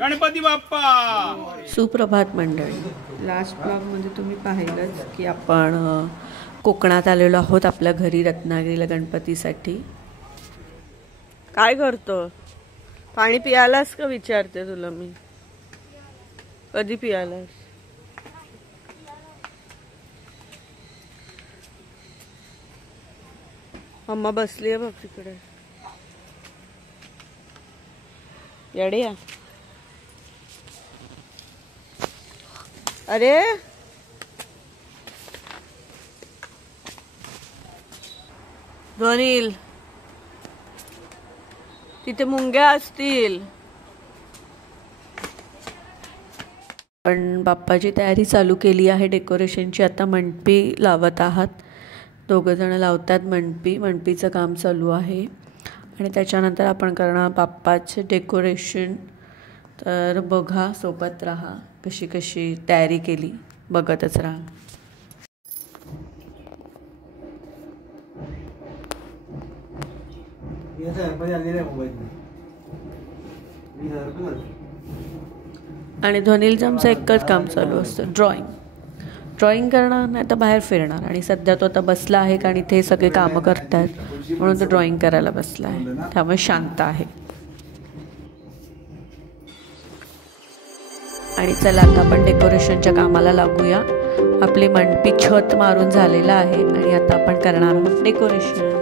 गणपती बाप्पा. सुप्रभात मंडळी. लास्ट ब्लॉगमध्ये तुम्ही पाहिलंच की आपण कोकणात आलेलो आहोत आपल्या घरी रत्नागिरीला गणपतीसाठी. काय करतो? पाणी पियालास का विचारते तुला मी. कधी पियालास? मम्मा बसली आहे बघ तिकडे. येड्या. अरे ध्वनील, तिथे मुंग्या असतील. पण बाप्पाची तयारी चालू केली आहे डेकोरेशनची. आता मंडपी लावत आहात. दोघं जण लावतात मंडपी. मंडपीचं काम चालू आहे आणि त्याच्यानंतर आपण करणार बाप्पाचे डेकोरेशन. तर बघा, सोबत राहा, कशी कशी तयारी केली बघतच राहा. आणि ध्वनीलचं आमचं एकच काम चालू असतं, ड्रॉइंग करणार, नाही तर बाहेर फिरणार. आणि सध्या तो आता बसला आहे कारण इथे सगळे कामं करतात म्हणून तो ड्रॉइंग करायला बसला आहे. त्यामुळे शांत आहे. आणि चला आता आपण डेकोरेशनच्या कामाला लागूया. आपली मंडपी छत मारून झालेला आहे आणि आता आपण करणार आहोत डेकोरेशन.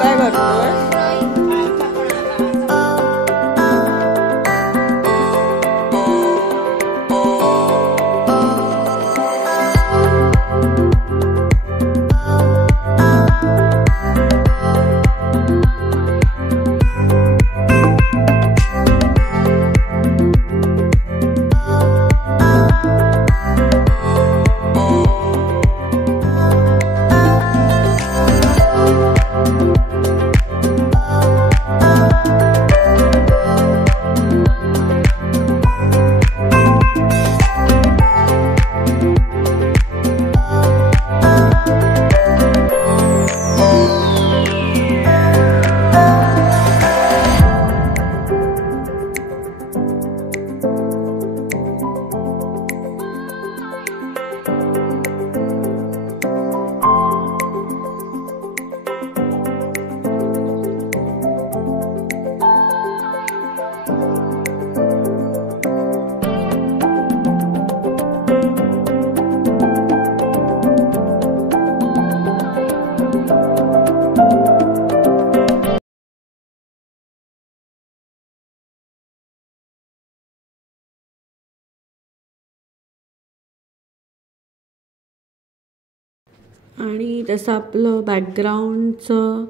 काय करतोय? आणि तसं आपलं बॅकग्राऊंडचं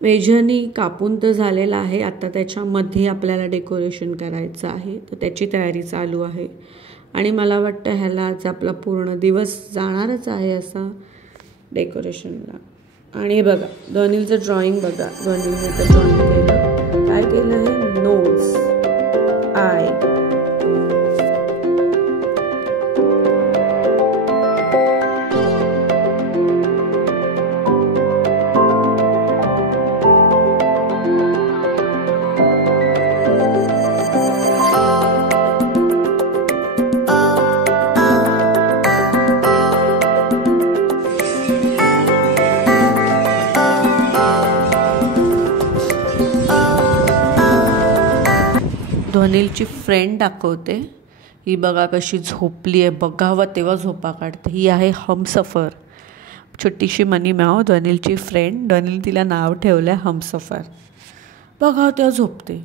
मेजरनी कापून तर झालेलं आहे. आता त्याच्यामध्ये आपल्याला डेकोरेशन करायचं आहे, तर त्याची तयारी चालू आहे. आणि मला वाटतं ह्याला आज आपला पूर्ण दिवस जाणारच आहे असा डेकोरेशनला. आणि हे बघा, ध्वनीलचं ड्रॉइंग बघा. ध्वनीलने तर ड्रॉइंग केलं. काय केलं आहे? Knows, I. ध्वनीलची फ्रेंड दाखवते. ही बघा कशी झोपली आहे. बघावं तेव्हा झोपा काढते. ही आहे हमसफर, छोटीशी मनी म्याव, ध्वनीलची फ्रेंड. ध्वनील तिला नाव ठेवलं आहे हमसफर. बघावं तेव्हा झोपते.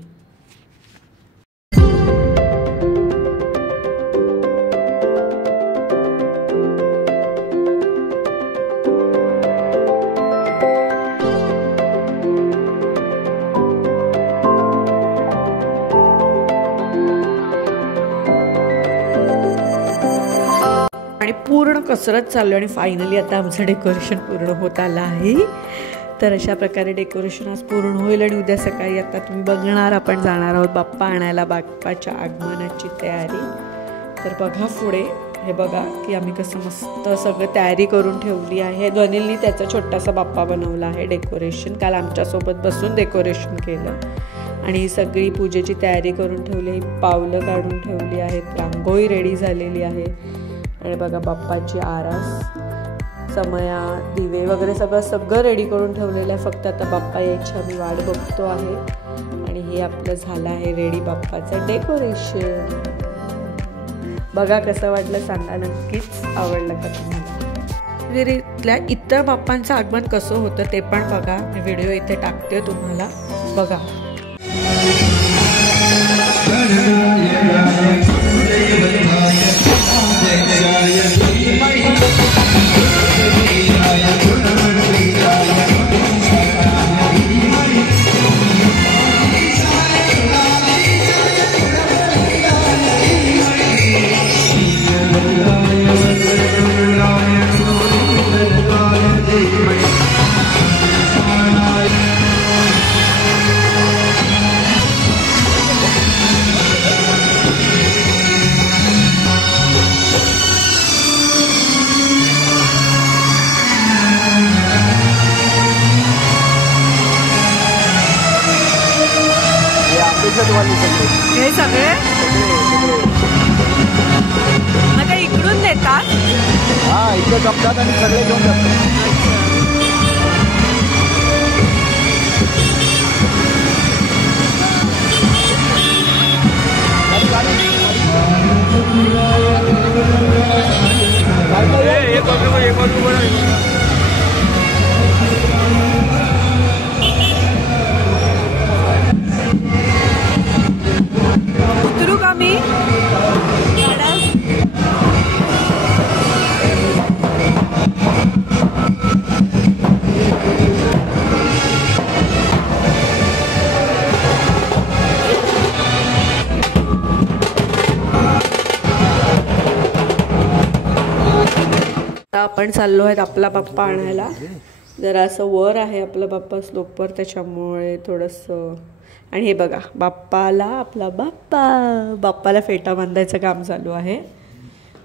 आणि पूर्ण कसरत चालू आणि फायनली आता आमचं डेकोरेशन पूर्ण होत आलं आहे. तर अशा प्रकारे डेकोरेशन आज पूर्ण होईल आणि उद्या सकाळी आता तुम्ही बघणार आपण जाणार आहोत बाप्पा आणायला, बाप्पाच्या आगमनाची तयारी. तर बघा पुढे, हे बघा की आम्ही कसं मस्त सगळं तयारी करून ठेवली आहे. ध्वनीलनी त्याचा छोटासा बाप्पा बनवला आहे. डेकोरेशन काल आमच्यासोबत बसून डेकोरेशन केलं आणि ही सगळी पूजेची तयारी करून ठेवली, पावलं काढून ठेवली आहेत, रांगोळी रेडी झालेली आहे. आणि बघा बाप्पाची आरास, समया, दिवे वगैरे सगळं रेडी करून ठेवलेलं आहे. फक्त आता बाप्पा यायची आम्ही वाट बघतो आहे. आणि हे आपलं झालं आहे रेडी बाप्पाचं डेकोरेशन. बघा कसं वाटलं सांगा, नक्कीच आवडलं का तुम्हाला. विहिरीतल्या इतर बाप्पांचं आगमन कसं होतं ते पण बघा, मी व्हिडिओ इथे टाकते तुम्हाला बघा. हे सगळे मग ते इकडून देतात. हा, इकडे जमतात आणि सगळे घेऊन जातात. उतरू का मी? आपण चाललो आहेत आपला बाप्पा आणायला. जरा असं वर आहे आपला बाप्पा स्लोपवर, त्याच्यामुळे थोडंसं. आणि हे बघा बाप्पाला, आपला बाप्पाला फेटा बांधायचं काम चालू आहे.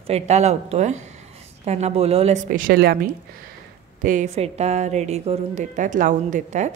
फेटा लावतोय, त्यांना बोलवलं स्पेशली आम्ही. ते फेटा रेडी करून देतात, लावून देतात.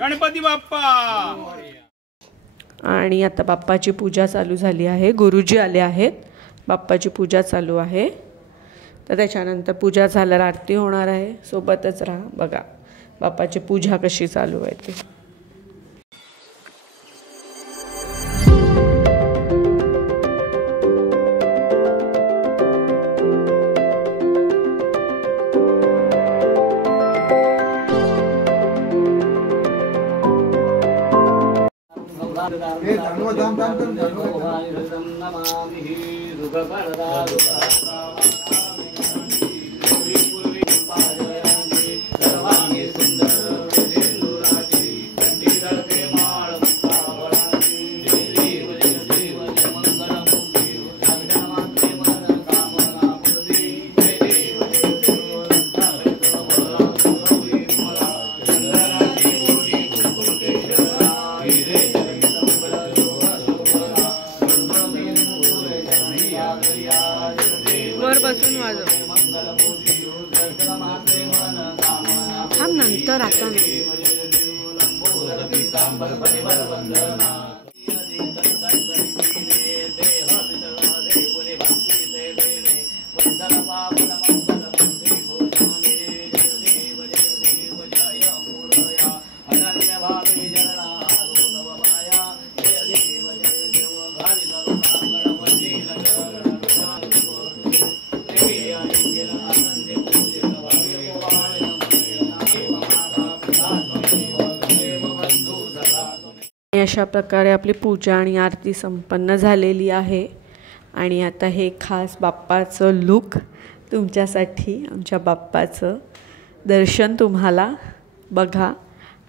गणपती बाप्पा. आणि आता बाप्पाची पूजा चालू झाली आहे. गुरुजी आले आहेत. बाप्पाची पूजा चालू आहे. तर त्याच्यानंतर पूजा झाल्यावर आरती होणार आहे. सोबतच राहा, बघा बाप्पाची पूजा कशी चालू आहे ते. वर बसून वाजव. थांब नंतर, आता नाही. अशा प्रकारे आपली पूजा आणि आरती संपन्न झालेली आहे. आणि आता हे खास बाप्पाचं लुक तुमच्यासाठी, आमच्या बाप्पाचं दर्शन तुम्हाला बघा.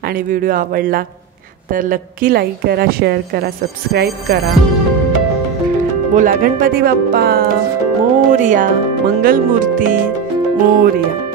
आणि व्हिडिओ आवडला तर नक्की लाईक करा, शेअर करा, सबस्क्राईब करा. बोला गणपती बाप्पा मोरया, मंगलमूर्ती मोरया.